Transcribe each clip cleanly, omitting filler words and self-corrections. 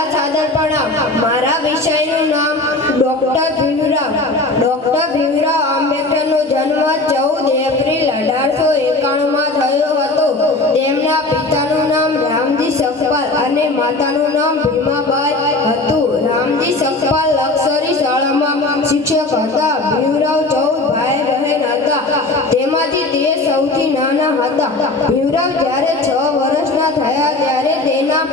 મારા સાદર પ્રણામ। મારા વિષયનું નામ ડોક્ટર ભીમરાવ। ડોક્ટર ભીમરાવ આંબેડકરનો જન્મ 14 એપ્રિલ 1891માં થયો હતો। તેમના પિતાનું નામ રામજી સખપાલ અને માતાનું નામ ભીમાબાઈ હતું। રામજી સખપાલ લક્ષરી શાળામાં શિક્ષક હતા। ભીમરાવ 14 ભાઈ બહેન હતા, તેમાંથી તે સૌથી નાના હતા। ભીમરાવ જ્યારે 6 વર્ષના થયા ત્યારે તેના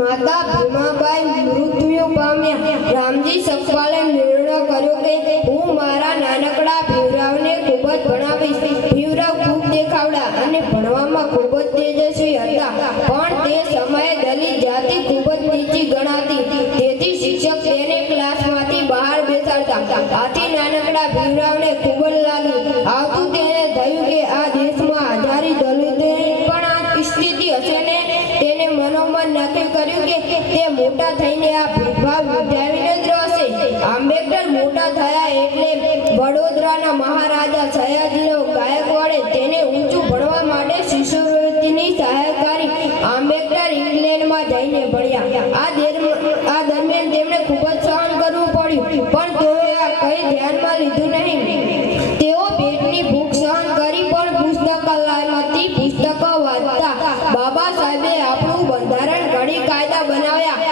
માતા ભીમાબાઈ મૃત્યુ પામ્યા। રામજી સખપાલે નિર્ણય કર્યો કે હું મારા નાનકડા ભીમરાવને ખૂબ જ ભણાવીશ। ભીમરાવ ખૂબ દેખાવડા અને ભણવામાં ખૂબ જ તેજસ્વી હતા, પણ તે સમયે દલિત જાતિ ખૂબ જ નીચી ગણાતી, તેથી શિક્ષક તેને ક્લાસમાંથી બહાર બેસાડતા। આથી નાનકડા ભીમરાવને ખૂબ જ લાગી આવતું। તેને થયું કે આ દેશમાં આધારી દલિતોની પણ આ સ્થિતિ હશે ને। તેને મનોમન નક્કી કર્યું કે તે મોટા થઈને આ ભેદભાવ મિટાવીને જ રહેશે। આંબેડકર મોટા થયા એટલે વડોદરાના મહારાજા સયાજીરાવ ગાયકવાડે તેને ઊંચું ભણવા માટે શિષ્યવૃત્તિની સહાય કરી। આંબેડકર ઇંગ્લેન્ડમાં જઈને ભણ્યા। આ દરમિયાન તેમણે ખૂબ જ સહન કરવું પડ્યું, પણ તેઓએ આ કંઈ ધ્યાનમાં લીધું નહીં। તેઓ પેટની ભૂખ સહન કરી પણ પુસ્તકાલયમાંથી પુસ્તકો વાંચતા। બાબા સાહેબે આપણું બંધારણ ઘડી કાયદા બનાવ્યા